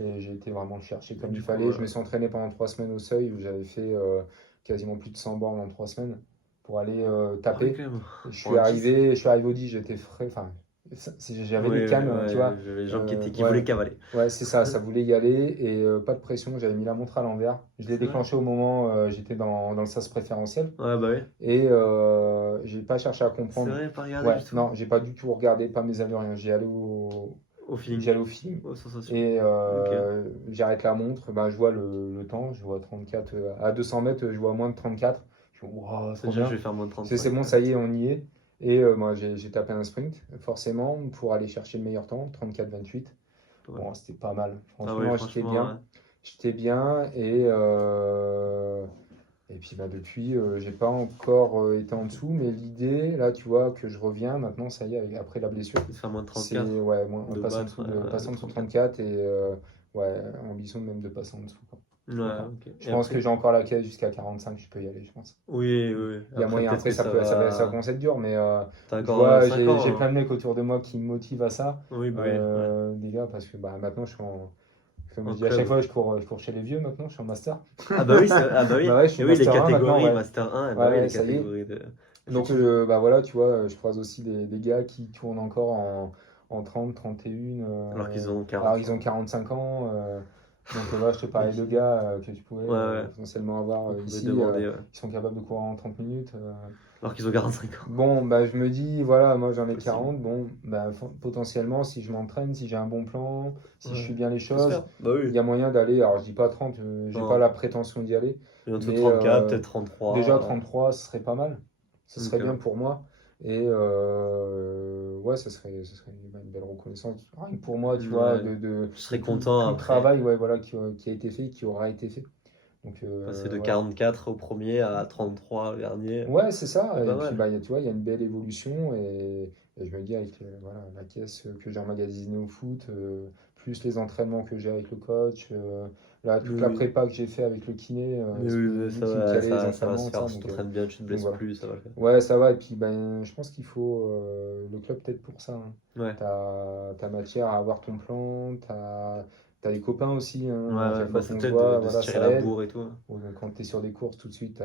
Et j'ai été vraiment le chercher comme il Du coup, fallait. Je me suis entraîné pendant 3 semaines au seuil où j'avais fait quasiment plus de 100 bornes en 3 semaines pour aller ah oui, taper. quand même. Et Pour un 10. je suis arrivé au 10, j'étais frais. Enfin, j'avais Oui, les oui, cannes, tu vois. ouais, j'avais les jambes qui Ouais, voulaient cavaler. ouais, c'est ça, ça voulait y aller et pas de pression. J'avais mis la montre à l'envers. Je l'ai C'est vrai? déclenché au moment j'étais dans le sas préférentiel Ouais, bah oui. et j'ai pas cherché à C'est comprendre. vrai, pas regardé Ouais, du tout. non, j'ai pas du tout regardé, pas mes allures, rien. Au feeling, J'allais au feeling aux sensations. et Ok. j'arrête la montre. Ben, je vois le temps, je vois 34 à 200 mètres, je vois moins de 34. Je me dis, wow, trop Déjà, je bien. vais faire moins de C'est 35. bon, ça y est, on y est. Et moi, j'ai tapé un sprint, forcément, pour aller chercher le meilleur temps, 34-28. Pas mal. Bon, c'était pas mal. Ah oui, Franchement, j'étais franchement, bien. J'étais bien. Et puis bah, depuis, j'ai pas encore été en dessous. Mais l'idée, là, tu vois, que je reviens maintenant, ça y est, après la blessure, c'est de faire moins de c'est 34. ouais, Ou on de passe en battre dessous de passer en dessous de 34. 34 et ouais, ambition même de passer en dessous, quoi. Ouais, Franchement. ok. Je Et pense que après? j'ai encore la caisse jusqu'à 45, je peux y aller, je pense. Oui, oui. Il y a Après, moyen. peut-être Après, que ça ça va. commence à être dur, mais T'as je encore vois, 5 j'ai ans, plein hein. de mecs autour de moi qui me motivent à ça. Oui, bah oui, ouais. Des gars, parce que bah, maintenant, comme je En dis à chaque club. fois, je cours chez les vieux maintenant, je suis en master. Ah bah oui, ah bah Bah oui. ouais, je suis Et oui, les master 1 maintenant, catégories, ouais. Master 1, bah Ouais, oui, ouais, les ça y est. catégories de. Donc, Effectivement. bah voilà, tu vois, je croise aussi des gars qui tournent encore en 30, 31. Alors qu'ils ont Alors, 40 ils ont ans. 45 ans. Donc, voilà, je te Et parlais de qui. gars que tu pouvais Ouais, ouais. potentiellement avoir On pouvait ici. demander, ouais. Qui sont capables de courir en 30 minutes. Alors qu'ils ont 45 ans. Bon, bah, je me dis, voilà, moi j'en ai Possible. 40. Bon, bah, potentiellement, si je m'entraîne, si j'ai un bon plan, si je Ouais. suis bien les Ça peut se choses, faire. Bah il oui. y a moyen d'aller. Alors, je dis pas 30, j'ai pas la Non. prétention d'y aller, Bientôt mais 34, peut-être déjà 33. 33, ce serait pas mal. Ce serait bien Ok. pour moi. Et ouais, ce serait une belle reconnaissance. Rien que pour moi, tu vois, Ouais. Je de serais content tout le après. travail ouais, voilà, qui a été fait, qui aura été fait. Donc, Passer de ouais. 44 au premier à 33 au dernier. Ouais, c'est ça. C'est Et pas puis, mal. bah, tu vois, il y a une belle évolution. Et Et je me dis, avec voilà, la caisse que j'ai emmagasinée au foot, plus les entraînements que j'ai avec le coach, là, toute Oui, la oui. prépa que j'ai fait avec le kiné, Mais c'est oui, lui qui me calait les ça va entraînements, se et ça. faire. Si tu t'entraînes bien, tu te Donc blesses voilà. plus, ça va le faire. Ouais, ça va. Et puis, ben, je pense qu'il faut le club peut-être pour ça, hein. Ouais. T'as matière à avoir ton plan, t'as les copains aussi, Ouais, hein. À ouais, chaque bah fois c'est qu'on se peut-être voit, de se voilà, tirer ça la aide. bourre et tout, hein. Bon, donc, quand tu es sur des courses, tout de suite,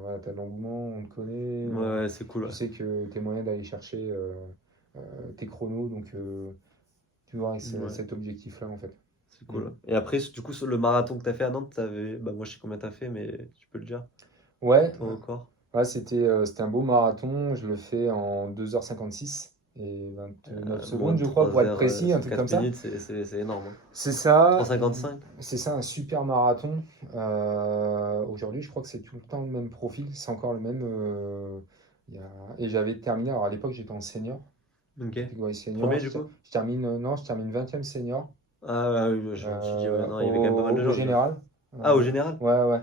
voilà, t'as de l'engouement, on te connaît. Ouais, ouais, c'est cool, Tu ouais. sais que tu es moyen d'aller chercher tes chronos. Donc, tu vois, avec Ouais, cet objectif-là, en fait. c'est Mm. cool, ouais. Et après, du coup, sur le marathon que t'as fait à Nantes, bah moi je sais combien t'as fait, mais tu peux le dire, Ouais, ton record. ouais, c'était un beau marathon. Je le fais en 2h56 et 29 Moins secondes, de je crois, 3 pour être heures, précis, un truc comme 4 ça. minutes, c'est énorme, hein. C'est ça, 3,55? c'est ça, un super marathon. Aujourd'hui, je crois que c'est tout le temps le même profil, c'est encore le même. Il y a- Et j'avais terminé, alors à l'époque, j'étais en senior, Ok. catégorie senior. Premier du coup? Je termine, non, je termine 20e senior Ah bah oui, je me suis dit, ouais, non, il y avait quand même pas mal de au gens déjà. général. Ah, au Euh, général? ouais, ouais.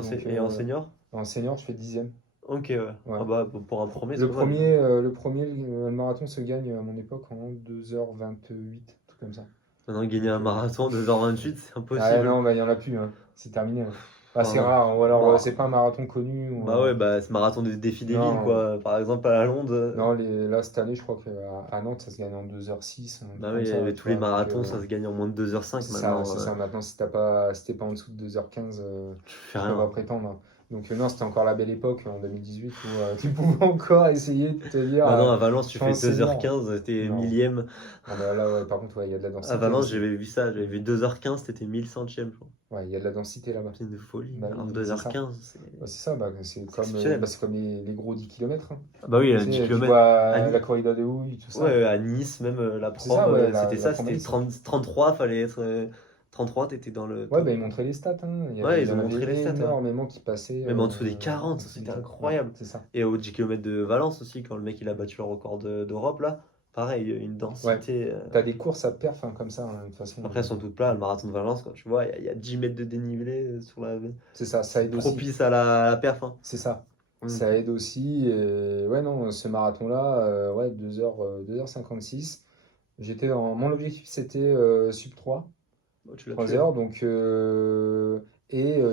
Donc, Et en senior? en senior, je fais 10e. Ok, ouais. Ouais. Ah bah pour un premier, c'est pas mal déjà. Le premier marathon se gagne à mon époque en 2h28, tout comme ça. Maintenant, gagner Donc, un marathon de 2h28, c'est ah impossible. non, bah, il n'y en a plus, hein. C'est terminé, hein. Bah, c'est Enfin, rare, hein. Ou alors c'est bah, pas un marathon connu. bah ouais, bah c'est marathon des défis des villes, Non, quoi. Par exemple, à la Londe, non là, cette année, je crois qu'à Nantes, ça se gagne en 2h06, un truc bah oui, comme ça, tu tous les vois. Donc, marathons, ça se gagne en moins de 2h05 maintenant. c'est ça. Maintenant, si t'es pas en dessous de 2h15, Tu fais tu peux pas rien. prétendre, hein. Donc, non, c'était encore la belle époque, en 2018, où tu pouvais encore essayer de te dire, Maintenant, à Valence, je tu suis fais en deux heures senior. quinze, t'es Non. millième. Ah, bah là, ouais, par contre, ouais, il y a de la À densité Valence, aussi. j'avais vu ça, j'avais vu 2h15, t'étais 1100e, je crois. Ouais, il y a de la densité là-bas. C'est une folie. Bah Alors oui, deux c'est heures ça. quinze, Ouais, c'est ça, bah, c'est exceptionnel. c'est comme les gros 10 km, hein. Ah bah oui, Tu 10 sais, tu km. À vois la Nice, corrida de houille, tout ça. ouais, à Nice, même la C'est ça, prom, ouais, c'était la ça, promo c'était Nice, ouais. 33, fallait être 33, t'étais dans le Ouais, bah, top. ils montraient les stats, hein. Ouais, Il y ils ont en montré les avait stats, ouais. énormément qui passaient Même en dessous des en 40, ça dessous des c'était 4. Ouais, incroyable. c'est ça. Et au 10 km de Valence aussi, quand le mec il a battu le record d'Europe là, pareil, une Ouais. densité. T'as des courses à perf, hein, comme ça, hein, de toute façon. Après, elles sont toutes plats, le marathon de Valence, quand tu vois, il y a 10 mètres de dénivelé sur la. C'est ça, ça C'est aide aussi. propice à la perf, hein. C'est ça. Donc, Ça aide aussi. Et ouais, non, ce marathon-là, ouais, 2h56. Mon objectif, c'était sub 3. bah, tu l'as 3 tué, hein. heures, donc,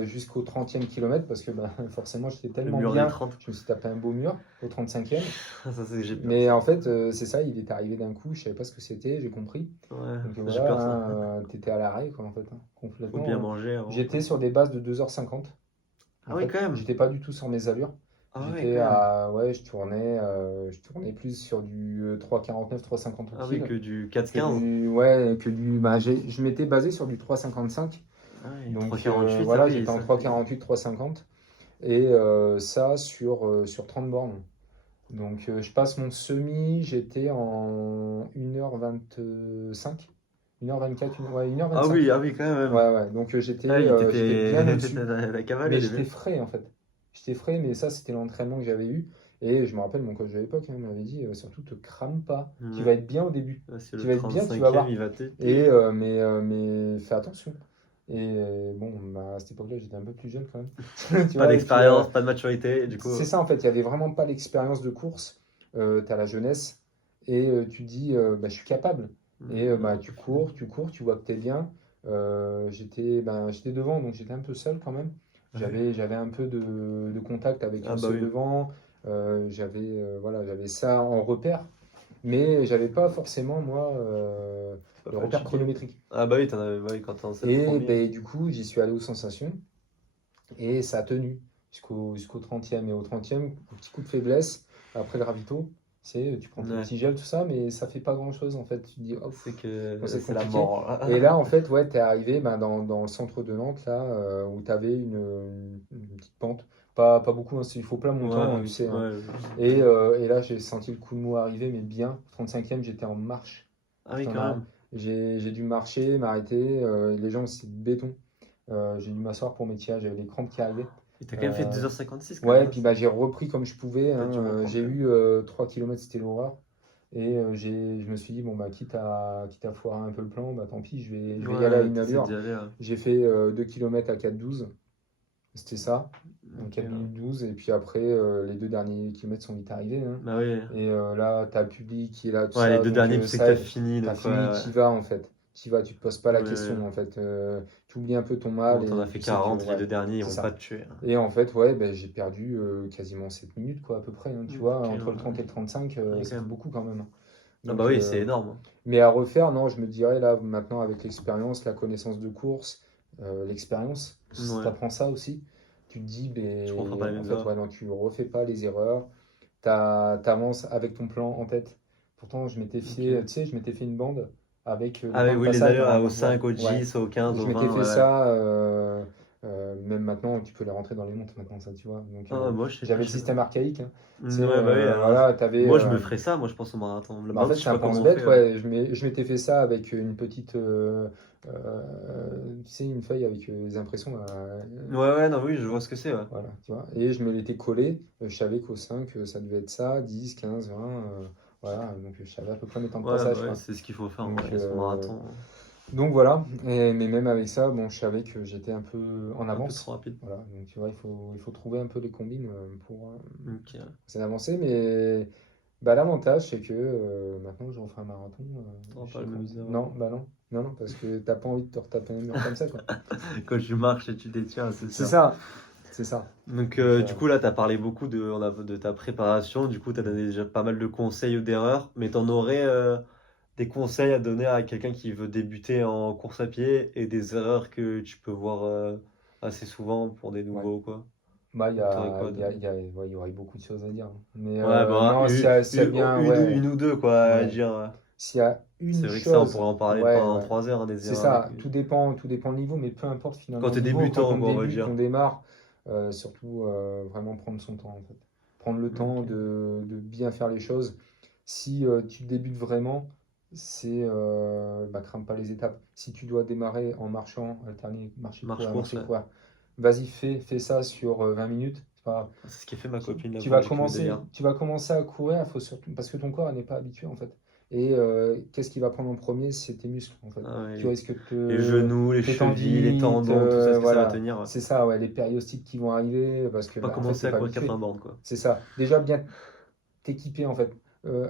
jusqu'au 30e kilomètre, parce que bah, forcément j'étais Le tellement mur des bien, 30. je me suis tapé un beau mur au 35e. Ça, c'est que j'ai peur, Mais ça. en fait, c'est ça, il est arrivé d'un coup, je savais pas ce que c'était, j'ai compris. Ouais, Donc ça, j'ai voilà, peur, ça. hein, t'étais à l'arrêt, quoi, en fait, hein, Faut bien complètement. manger avant, J'étais quoi. sur des bases de 2h50. En Ah oui, fait, quand même. j'étais pas du tout sur mes allures. Ah ouais, J'étais quand même. ouais, je tournais plus sur du 3,49, 3,50 au Ah oui, kill. que du 4,15. Je m'étais basé sur du 3,55. Ah oui, Donc 3,48, ah voilà, oui, j'étais en ça. 3,48, 3,50 et ça sur 30 bornes. Donc je passe mon semi, j'étais en 1h25, 1h24, ouais, Ah 1h25. oui, ah oui, quand même. Ouais, ouais, donc Ah oui, j'étais bien au-dessus. t'as cavalé, Mais les j'étais mecs. frais en fait. J'étais frais, mais ça c'était l'entraînement que j'avais eu. Et je me rappelle, mon coach de l'époque, hein, m'avait dit surtout te crame pas. Tu Ouais. vas être bien au début. Ah, c'est Tu le vas être bien, tu vas 35e, voir. il va t'aider. Mais fais attention. Et bon, bah, à cette époque-là, j'étais un peu plus jeune quand même. Tu Pas vois, et puis d'expérience, pas de maturité, et du coup. c'est ça en fait, il n'y avait vraiment pas l'expérience de course. Tu as la jeunesse et tu dis, bah, je suis capable. Et bah, Non, tu vois que tu es bien. J'étais devant, donc j'étais un peu seul quand même. ouais. J'avais un peu de contact avec Ah bah ceux oui. devant. J'avais ça en repère, mais j'avais pas forcément, moi, C'est pas le repère fatigué. chronométrique. Ah bah oui, t'en avais, bah oui, quand t'es en 7 Et premier. ben, du coup, j'y suis allé aux sensations et ça a tenu jusqu'au 30e. Et au 30e, petit coup de faiblesse après le ravito. Tu prends tes Ouais. petits gels, tout ça, mais ça fait pas grand-chose en fait. Tu te dis, oh, C'est bon, que c'est c'est la compliqué. mort, Et là, là. en fait, ouais, tu es arrivé ben, dans le centre de Nantes, là, où tu avais une petite pente. Pas beaucoup, hein, il faut plein montant, hein, Ouais, tu sais, hein. ouais. Et là, j'ai senti le coup de mou arriver, mais bien. 35e, j'étais en marche. Ah oui, J'étais en quand arrêt. même. J'ai dû marcher, m'arrêter. Les jambes, c'est de béton. J'ai dû m'asseoir pour m'étirer, j'avais les crampes qui arrivaient. Et t'as quand même fait Euh, 2h56 quand ouais, et même, hein. puis bah, j'ai repris comme je pouvais, T'as hein. dû reprendre J'ai quand même. eu 3 km, c'était l'horreur. Et je me suis dit, bon, bah, quitte à foirer un peu le plan, bah, tant pis, je vais y aller à Ouais, une t'essaies allure. d'y aller, hein. J'ai fait 2 km à 4,12. C'était ça, en Ok, 4 ouais. minutes 12. Et puis après, les 2 derniers kilomètres sont vite arrivés, hein. Bah oui. Et là, tu as le public qui est là, tout Ouais, les ça. deux Donc, derniers, tu sais que ça t'as aide. fini, Tu as donc ouais, fini, ouais. tu y vas en fait. Tu y vas, tu te poses pas la Ouais. question en fait. Tu oublies un peu ton mal Bon, t'en as et fait tu sais que, 40, les ouais, deux derniers, ils c'est vont pas ça. te tuer, hein. Et en fait, ouais, ben, j'ai perdu quasiment 7 minutes, quoi, à peu près, hein, tu vois, Ok, entre le ouais. 30 et le 35, Ouais, ça quand fait même. beaucoup quand même, hein. Ah bah Donc, oui, c'est énorme, hein. mais à refaire, non, je me dirais là, maintenant, avec l'expérience, la connaissance de course, l'expérience, tu Ouais, apprends ça aussi. Tu te dis, je referai pas ben, les en mêmes fait, ouais, erreurs. non, tu refais pas les erreurs, tu avances avec ton plan en tête. Pourtant, Ok. tu sais, je m'étais fait une bande avec les Ah oui, points de oui, les passage allures au normalement, ouais, 5, au ouais. 10, au 15, Je au m'étais 20, fait ouais. ça, même maintenant, tu peux les rentrer dans les montres maintenant, ça, tu vois. Donc, Ah, moi, je sais pas, j'avais le je sais pas. système archaïque, hein. Tu sais, Ouais, bah oui, voilà, t'avais. moi, je me ferais ça, moi, je pense au marathon. Le Bah, en marathon, fait, je c'est sais un pas comment on pense-bête, fait, ouais. ouais. Je m'étais fait ça avec une petite, tu sais, une feuille avec des impressions, là, Ouais, ouais, non, oui, je vois ce que c'est, ouais. voilà, tu vois. Et je me l'étais collé. Je savais qu'au 5, ça devait être ça, 10, 15, 20. Voilà, donc je savais à peu près mes temps de Ouais, bah passage, ouais, quoi. c'est ce qu'il faut faire, en Donc, vrai, sur marathon. donc voilà. Mais même avec ça, bon, je savais que j'étais un peu en Un peu trop avance. rapide. Voilà, donc tu vois, il faut trouver un peu les combines pour Ok, ouais. essayer d'avancer. Mais bah, l'avantage, c'est que maintenant, je refais un marathon. T'auras Je pas sais les mêmes Non, erreurs. bah non. Non, non, parce que t'as pas envie de te retaper un mur comme ça, quoi. Quand tu marches et tu t'étires, c'est C'est sûr. ça, c'est ça. Donc, Donc, du coup, là, tu as parlé beaucoup de ta préparation. Du coup, tu as mm. donné déjà pas mal de conseils ou d'erreurs. Mais tu en aurais des conseils à donner à quelqu'un qui veut débuter en course à pied et des erreurs que tu peux voir assez souvent pour des Ouais. nouveaux, quoi. Bah, T'aurais quoi de... ouais, il y aurait beaucoup de choses à dire, hein. Mais Ouais, bah, non, s'il y a bien, ouais, une ou deux, quoi, à ouais. dire, ouais. S'il y a C'est une vrai que ça, on chose, pourrait en parler ouais, pendant ouais. 3 heures, hein, des C'est erreurs. ça, tout dépend le niveau, mais peu importe Quand finalement le t'es niveau, quand débutant, on quoi, on va débute, dire. on démarre, surtout vraiment prendre son temps en fait. Prendre le temps Ok. de bien faire les choses. Si tu débutes vraiment, c'est bah, crains pas les étapes. Si tu dois démarrer en marchant, alterner Marche course, marcher ouais. courir, vas-y, fais ça sur 20 minutes. C'est pas grave. C'est ce qu'a fait ma Tu, copine, là, tu quand vas j'ai cumulé hier. commencer à courir, faut surtout, parce que ton corps n'est pas habitué en fait. Et qu'est-ce qui va prendre en premier? C'est tes muscles en fait. Ah Tu ouais, risques les genoux, les tes chevilles, les tendinites, tendons, tout ça, est-ce que ça va voilà. tenir? Ouais. C'est ça, ouais, les périostites qui vont arriver, parce que Faut pas bah, en fait, commencer t'es à pas courir 80 habitué. bornes, quoi. C'est ça. Déjà bien t'équiper en fait.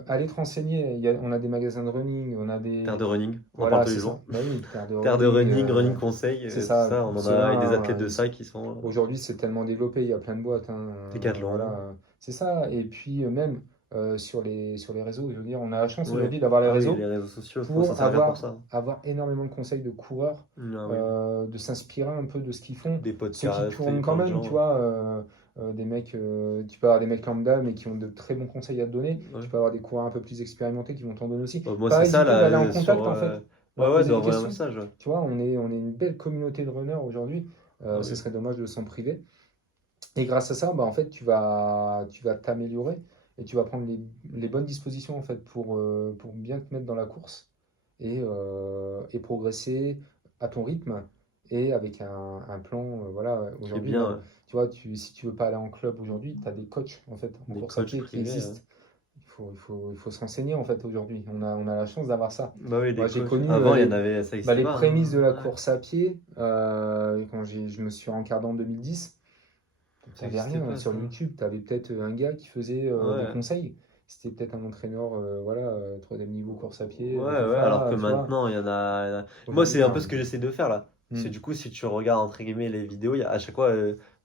Aller te renseigner, on a des magasins de running, on a Terre des. de running, on en parle Voilà, tous les c'est ça. jours. Bah oui, paire de Terre de running, running, running conseil, c'est tout ça. ça, on Pour en ceux-là, a des athlètes hein, de ça qui sont aujourd'hui, c'est tellement développé, il y a plein de boîtes, hein, Décathlon. voilà, c'est ça. Et puis même sur les réseaux, je veux dire, on a la chance Ouais. aujourd'hui d'avoir les Ah oui, les réseaux réseaux sociaux, faut s'en pour servir pour ça. avoir énormément de conseils de coureurs, Ah oui, de s'inspirer un peu de ce qu'ils font. des Ceux qui podcasts, il y tournent a quand plein de même, tu gens. vois, des mecs, tu peux avoir des mecs lambda, mais qui ont de très bons conseils à te donner. Ouais. Tu peux avoir des coureurs un peu plus expérimentés qui vont t'en donner aussi. Moi, c'est Pas ça, hésiter là, d'aller en sur. contact, en fait, Ouais, leur ouais, poser des d'envoyer un questions. message. Ouais. Tu vois, on est une belle communauté de runners aujourd'hui. Ah Ce oui. serait dommage de s'en priver. Et grâce à ça, bah, en fait, tu vas t'améliorer et tu vas prendre les bonnes dispositions en fait pour bien te mettre dans la course et progresser à ton rythme et avec un plan. Voilà, Qui est aujourd'hui, bien, même, ouais. tu vois, si tu veux pas aller en club aujourd'hui, tu as des coachs en fait en Des course à coachs pied qui privés. existent. Il faut se renseigner en fait aujourd'hui. On a la chance d'avoir ça. Bah oui, Moi, des j'ai coachs. connu Avant, il y en avait, ça bah, n'existait les pas, prémices de la hein. Ouais, course à pied quand je me suis rencardé en 2010. ça T'avais n'existait rien pas, sur ça. YouTube, t'avais peut-être un gars qui faisait des Ouais. conseils. C'était peut-être un entraîneur, voilà, troisième niveau course à pied Ouais, de ouais, alors FIFA, que tu vois. maintenant, il y en a. Moi, Aujourd'hui, c'est un t'as peu un. ce que j'essaie de faire là. C'est Hmm, du coup, si tu regardes entre guillemets les vidéos, il y a à chaque fois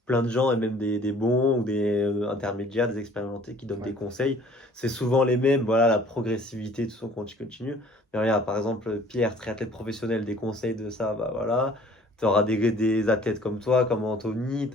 plein de gens et même des bons ou des intermédiaires, des expérimentés qui donnent des ouais. conseils. C'est souvent les mêmes, voilà, la progressivité, tout ça, quand tu continues. Mais regarde, par exemple, Pierre, triathlète professionnel, des conseils de ça, bah voilà. Tu auras des athlètes comme toi, comme Anthony.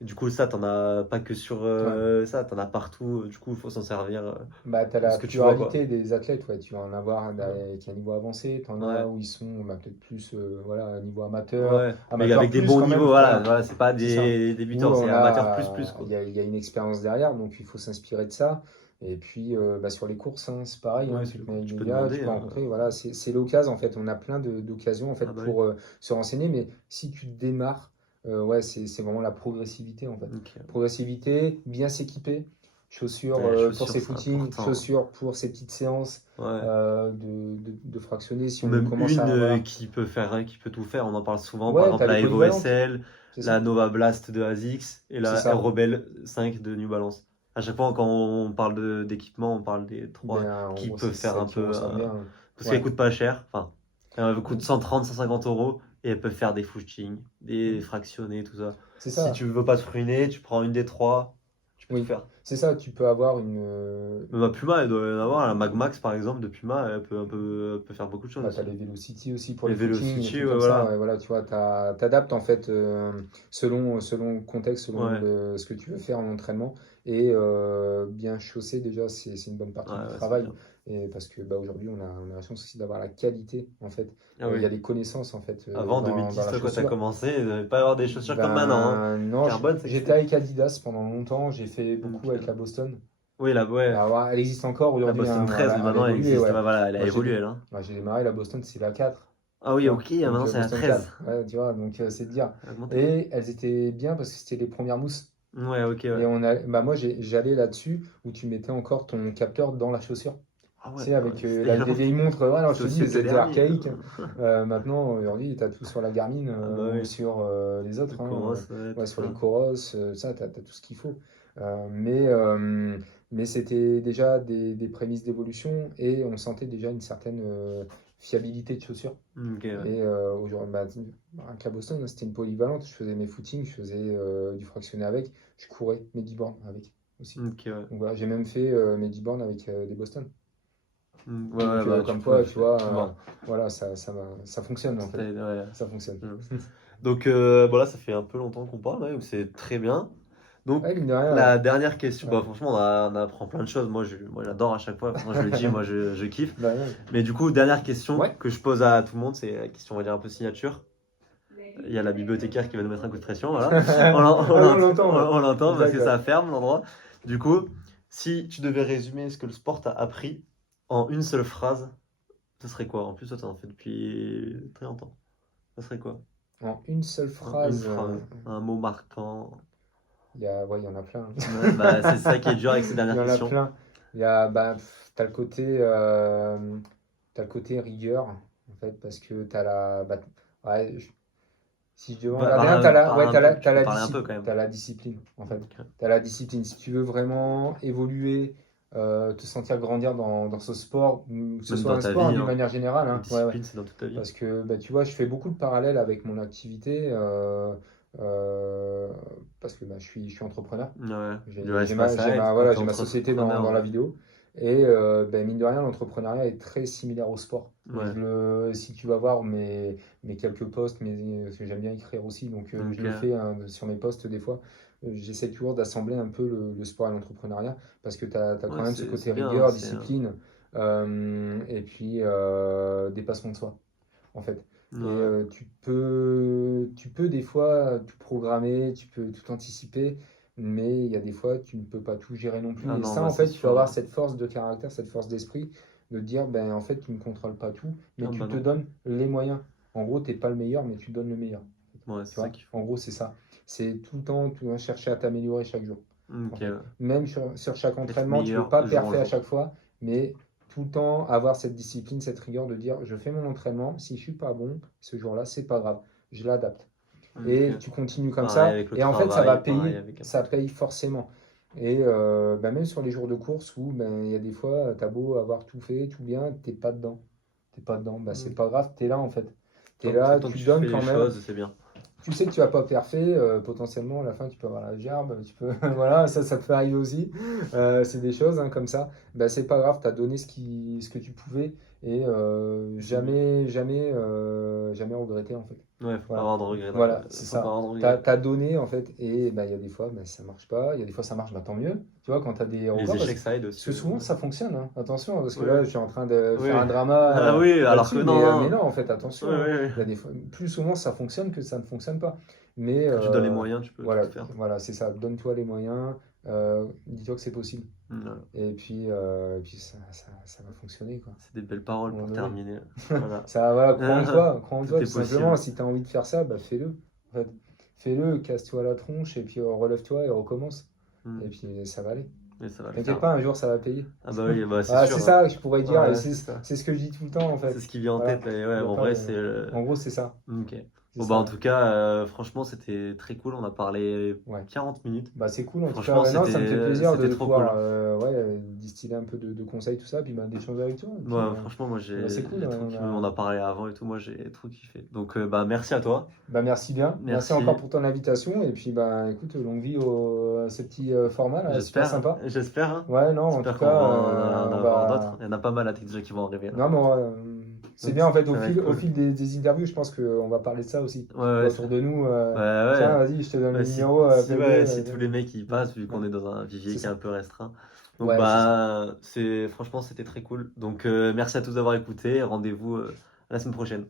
Du coup, ça, t'en as pas que sur Ouais. ça, t'en as partout. Du coup, il faut s'en servir Bah, t'as de la ce que tu vois, quoi. pluralité des athlètes, ouais. Tu vas en avoir Ouais. qui a un niveau avancé, t'en as Ouais. où ils sont bah, peut-être plus voilà, à niveau amateur, Ouais, mais amateur avec des plus bons quand niveaux, même, voilà, voilà, voilà, c'est pas c'est ça. des Où débutants, c'est on amateur plus, a, quoi. il y a une expérience derrière, donc il faut s'inspirer de ça. Et puis bah, sur les courses, hein, c'est pareil, hein, Ouais, tu te mets avec tu des peux gars, tu demander. peux rencontrer, voilà, c'est l'occasion en fait. On a plein d'occasions en Ah fait bah oui. pour se renseigner, mais si tu démarres, ouais, c'est vraiment la progressivité en fait. Ok. Progressivité, bien s'équiper, chaussures Ouais, pour chaussures, ses c'est footings, important. chaussures pour ses petites séances Ouais. de fractionner si Ou on même commence une à. Voilà. qui peut tout faire. On en parle souvent. Par Ouais, exemple, t'as la les Evo polyvalentes, SL, c'est la ça. Nova Blast de ASICS et C'est la ça. Aerobel 5 de New Balance. À chaque fois, quand on parle d'équipement, on parle des trois Ben, en qui gros, peuvent c'est faire celle un qui peu. ressort bien. Parce qu'elles Ouais. coûtent pas cher. Enfin, elles coûtent 130, 150 euros et elles peuvent faire des footings, des Mm. fractionnés, tout ça. C'est Si ça. tu veux pas te ruiner, tu prends une des trois, tu peux tout Oui. faire. C'est ça. Tu peux avoir une. Même la Puma, elle doit y en avoir. La Magmax, par exemple, de Puma, elle peut faire beaucoup de choses Bah, t'as aussi. les Velocity aussi pour Les les footings, les Velocity, trucs ouais, comme ça. voilà. Ouais, voilà, tu vois, t'adaptes en fait selon le contexte, selon Ouais, ce que tu veux faire en entraînement. Et bien chaussé, déjà, c'est une bonne partie du ouais, c'est travail. bien. Et parce que bah, aujourd'hui, on a la chance aussi d'avoir la qualité en fait. Ah Il y oui. a des connaissances en fait Avant dans 2010, la toi, quand t'as chaussure. commencé, il devait pas y avoir des chaussures comme maintenant, hein. Ben non, Carbone, ça j'étais existait. avec Adidas pendant longtemps. J'ai fait beaucoup avec Ok. la Boston. Oui, là, ouais. Ah, ouais, elle existe encore La aujourd'hui, Boston hein. 13, mais Elle a maintenant elle évolué, existe. ouais. Ouais, voilà, elle a Moi, évolué, là. j'ai démarré la Boston, c'est la 4. Ah Tu oui, vois, ok, donc maintenant c'est la Boston 13. 4, ouais, tu vois, donc c'est dire. Elle a augmenté. Et elles étaient bien parce que c'était les premières mousses. Ouais, ok, Et ouais. bah moi j'allais là-dessus où tu mettais encore ton capteur dans la chaussure. Ah Tu ouais, sais, bah ouais, avec c'était il y a des vieilles longtemps. montres, ouais, alors je C'était te au dis, siècle elles étaient dernier. archaïques. Maintenant, aujourd'hui, tu as tout sur la Garmin Ah bah ou oui. sur les Le autres, hein, Coros, ouais, ouais, tout sur les ça. Coros, ça, tu as tout ce qu'il faut. Mais c'était déjà des prémices d'évolution et on sentait déjà une certaine fiabilité de chaussures. Ok, ouais. Et aujourd'hui, avec la Boston, hein, c'était une polyvalente. Je faisais mes footings, je faisais du fractionné avec, je courais mes 10 bornes avec aussi. Ok, ouais. Donc voilà, j'ai même fait mes 10 bornes avec des Boston. Ouais, ouais, Donc bah tu comme peux. quoi, tu vois, Bon, voilà, ça fonctionne en fait. ouais. Ça fonctionne. Donc, bon, là, ça fait un peu longtemps qu'on parle, ouais, donc c'est très bien. Ouais, Donc, mine de rien, la dernière question, ouais. bah, franchement, on apprend plein de choses. Moi, j'adore à chaque fois. Franchement, je le dis, moi, je kiffe. Bah, ouais. Mais du coup, dernière question Ouais. que je pose à tout le monde, c'est la question, on va dire, un peu signature. Il y a la bibliothécaire qui va nous mettre un coup de pression, voilà. Ah oui, on l'entend, ouais. On l'entend parce Exact, que ouais. ça ferme l'endroit. Du coup, si tu devais résumer ce que le sport t'a appris en une seule phrase, ce serait quoi? En plus, toi, t'en fais depuis très longtemps. Ce serait quoi? En une seule Une phrase, phrase, un mot marquant. ouais, il y en a plein. Ouais, bah, c'est ça qui est dur avec ces Il dernières y en a questions. plein. T'as le côté rigueur, en fait, parce que ouais, si je devais en garder un, Parle un peu, tu peux parler un peu quand même. t'as la discipline, en fait. Ok. T'as la discipline. Si tu veux vraiment évoluer, te sentir grandir dans ce sport, ou que ce Même soit dans un ta sport, hein, vie, d'une hein. manière générale, La hein. Ouais, ouais. discipline, c'est dans toute ta vie. Parce que bah, tu vois, je fais beaucoup de parallèles avec mon activité euh, parce que bah, je suis entrepreneur. Ouais. J'ai Ouais, j'ai c'est pas ma, ça, j'ai ma, quand voilà, t'es j'ai ma société dans entrepreneur. la vidéo. Et ben, mine de rien, l'entrepreneuriat est très similaire au sport. Et Ouais. si tu vas voir mes quelques posts, parce que j'aime bien écrire aussi, donc je Ok. le fais hein, sur mes posts des fois, j'essaie toujours d'assembler un peu le sport et l'entrepreneuriat parce que tu as Ouais, quand même ce côté c'est bien, hein, rigueur, discipline et puis dépassement de soi en fait. Et ouais. tu peux des fois tout programmer, tu peux tout anticiper, mais il y a des fois tu ne peux pas tout gérer non plus. Ah Et non, ça, bah en c'est fait, il faut sûr, avoir hein. cette force de caractère, cette force d'esprit, de dire, ben en fait, tu ne contrôles pas tout, mais Ah tu bah te non. donnes les moyens. En gros, tu n'es pas le meilleur, mais tu donnes le meilleur. Ouais, Tu c'est ça vois? qu'il En faut. gros, c'est ça. C'est tout le temps, tu vas chercher à t'améliorer chaque jour. En Ok, fait. ouais. Même sur chaque Être entraînement, tu ne veux meilleur pas jour en parfait à jour. chaque fois, mais tout le temps avoir cette discipline, cette rigueur de dire je fais mon entraînement, si je suis pas bon ce jour-là, c'est pas grave, je l'adapte. Et Ok. tu continues comme Pareil ça, avec le et en fait ça va travail, pareil payer, avec un peu ça tout. paye forcément. Et bah, même sur les jours de course où ben, il y a des fois, tu as beau avoir tout fait, tout bien, t'es pas dedans. T'es pas dedans, bah, c'est Ok. pas grave, tu es là en fait. Tu es là, Tant que tu tu donnes fais les quand même. choses, c'est bien. Tu sais que tu vas pas parfait, potentiellement à la fin tu peux avoir la gerbe, tu peux, voilà, ça peut arriver aussi. C'est des choses hein, comme ça. Bah, c'est pas grave, tu as donné ce que tu pouvais et C'est bien. jamais regretter en fait. Ouais, faut pas Voilà, avoir de regrets. voilà, c'est Faut pas ça. avoir de T'as, regrets. t'as donné en fait et bah, il y a des fois bah, ça marche pas, il y a des fois ça marche, bah, tant mieux. Tu vois, quand tu as des Les records, échecs, ça aide parce aussi. que souvent ça fonctionne, hein. Attention, parce que Oui, là oui. je suis en train de Oui, faire oui. un drama Ah oui, alors que là-dessus, non, mais non. non, en fait, Oui, attention, hein. oui, oui. Il y a des fois, plus souvent ça fonctionne que ça ne fonctionne pas. Mais Quand tu donnes les moyens, tu peux tout voilà, faire. voilà, c'est ça. Donne-toi les moyens, dis-toi que c'est possible. Voilà. Et puis ça va fonctionner, quoi. C'est des belles À un paroles moment pour donné. terminer. Voilà. Voilà, crois en Tout toi, est tout simplement. possible. Si tu as envie de faire ça, bah fais-le. En fait, fais-le, casse-toi la tronche, et puis relève-toi et recommence. Hmm. Et puis ça va aller. Mais ça va le T'inquiète faire. pas, un jour ça va payer. Ah bah oui, bah c'est Ah, sûr. c'est Hein. ça que je pourrais dire, Ouais, et c'est ça. c'est ce que je dis tout le temps en fait. C'est ce qui vient en Voilà. tête. Là. Et ouais, Y a en pas vrai, de- c'est. En gros, c'est ça. Ok. C'est Bon, bah en ça. tout cas, franchement, c'était très cool. On a parlé Ouais. 40 minutes. Bah, c'est cool en tout cas. Franchement, Ouais, non, ça me fait plaisir c'était de trop pouvoir cool. distiller un peu de conseils, tout ça, puis bah, d'échanger avec toi. Et puis, Ouais, franchement, moi bah, c'est cool. j'ai Ouais, trop kiffé. On a parlé avant et tout. Moi, j'ai trop kiffé. Donc, bah merci à toi. bah, merci bien. Merci Merci. encore pour ton invitation. Et puis, bah, écoute, longue vie à ce petit format là, super sympa. J'espère. Hein. Ouais, non, en tout J'espère cas, qu'on va en on avoir va. d'autres. Il y en a pas mal à déjà qui vont arriver là. Non, mais c'est Donc, bien en fait, ça va être au cool. fil des interviews, je pense qu'on va parler de ça aussi. Ouais, Autour de nous, ouais. tiens, vas-y, je te donne le Si, numéro. si tous les mecs y passent, vu qu'on Ouais. est dans un vivier C'est qui est ça. un peu restreint. Donc, Ouais, c'est ça. bah, franchement, c'était très cool. Donc, merci à tous d'avoir écouté. Rendez-vous la semaine prochaine.